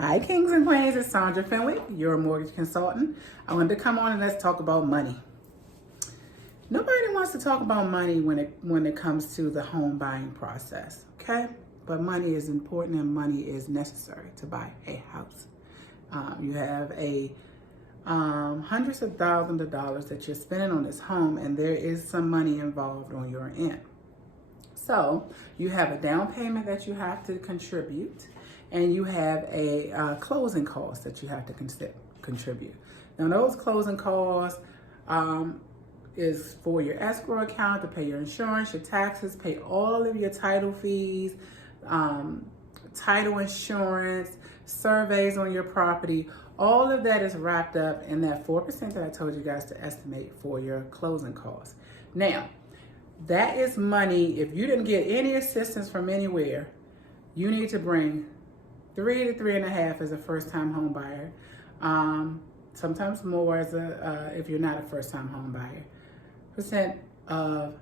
Hi, kings and queens. It's Sandra Fenwick, your mortgage consultant. I wanted to come on and let's talk about money. Nobody wants to talk about money when it comes to the home buying process, okay? But money is important and money is necessary to buy a house. You have hundreds of thousands of dollars that you're spending on this home, and there is some money involved on your end. So you have a down payment that you have to contribute, and you have a closing cost that you have to contribute. Now those closing costs is for your escrow account, to pay your insurance, your taxes, pay all of your title fees, title insurance, surveys on your property. All of that is wrapped up in that 4% that I told you guys to estimate for your closing costs. Now, that is money. If you didn't get any assistance from anywhere, you need to bring 3 to 3.5 as a first-time home buyer. Sometimes more as if you're not a first-time home buyer. % of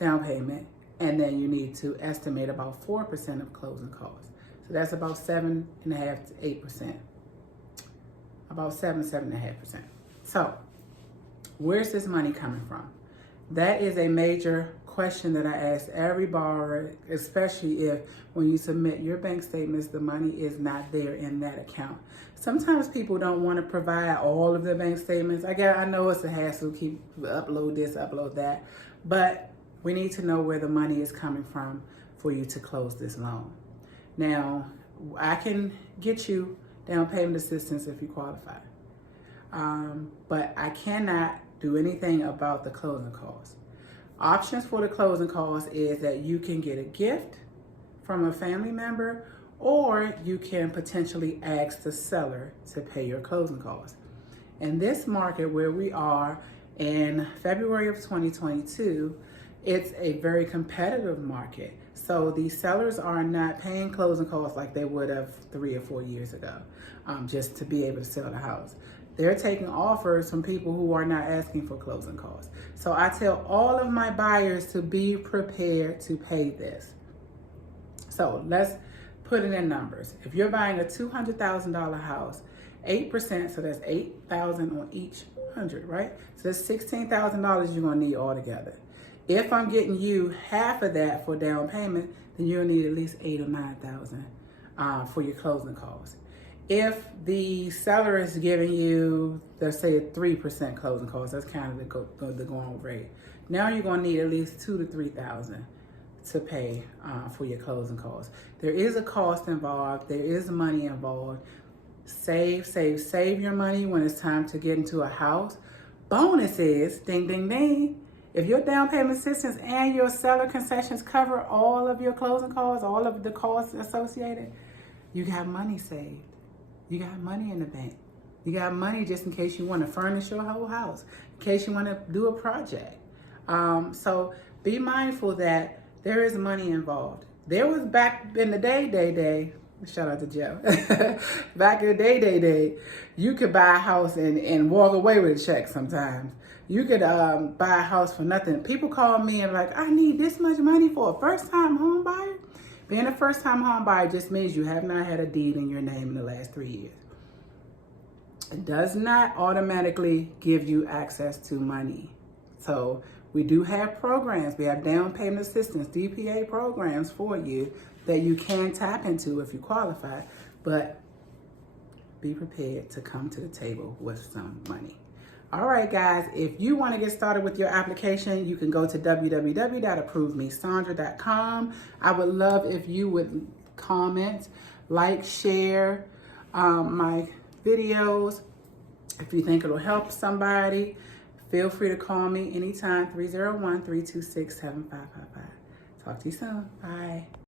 down payment, and then you need to estimate about 4% of closing costs. So that's about 7.5 to 8%. About 7.5%. So where's this money coming from? That is a major question that I ask every borrower, especially if when you submit your bank statements, the money is not there in that account. Sometimes people don't want to provide all of their bank statements. I know it's a hassle, keep upload this, upload that, but we need to know where the money is coming from for you to close this loan. Now, I can get you down payment assistance if you qualify, but I cannot do anything about the closing costs. Options for the closing costs is that you can get a gift from a family member, or you can potentially ask the seller to pay your closing costs. In this market where we are in February of 2022, it's a very competitive market. So these sellers are not paying closing costs like they would have 3 or 4 years ago, just to be able to sell the house. They're taking offers from people who are not asking for closing costs. So I tell all of my buyers to be prepared to pay this. So let's put it in numbers. If you're buying a $200,000 house, 8%, so that's $8,000 on each 100, right? So that's $16,000 you're gonna need altogether. If I'm getting you half of that for down payment, then you'll need at least $8,000 or $9,000 for your closing costs. If the seller is giving you, let's say, a 3% closing cost, that's kind of the going rate. Now you're going to need at least $2,000 to $3,000 to pay for your closing costs. There is a cost involved. There is money involved. Save your money when it's time to get into a house. Bonus is, ding, ding, ding. If your down payment assistance and your seller concessions cover all of your closing costs, all of the costs associated, you got money saved. You got money in the bank. You got money just in case you want to furnish your whole house, in case you want to do a project. So be mindful that there is money involved. There was back in the day, shout out to Joe. Back in the day, you could buy a house and walk away with a check sometimes. You could buy a house for nothing. People call me and like, I need this much money for a first-time home buyer. Being a first-time home buyer just means you have not had a deed in your name in the last 3 years. It does not automatically give you access to money. So we do have programs. We have down payment assistance, DPA programs for you that you can tap into if you qualify, but be prepared to come to the table with some money. All right, guys, if you want to get started with your application, you can go to www.approvemesandra.com. I would love if you would comment, like, share my videos. If you think it'll help somebody, feel free to call me anytime, 301-326-7555. Talk to you soon. Bye.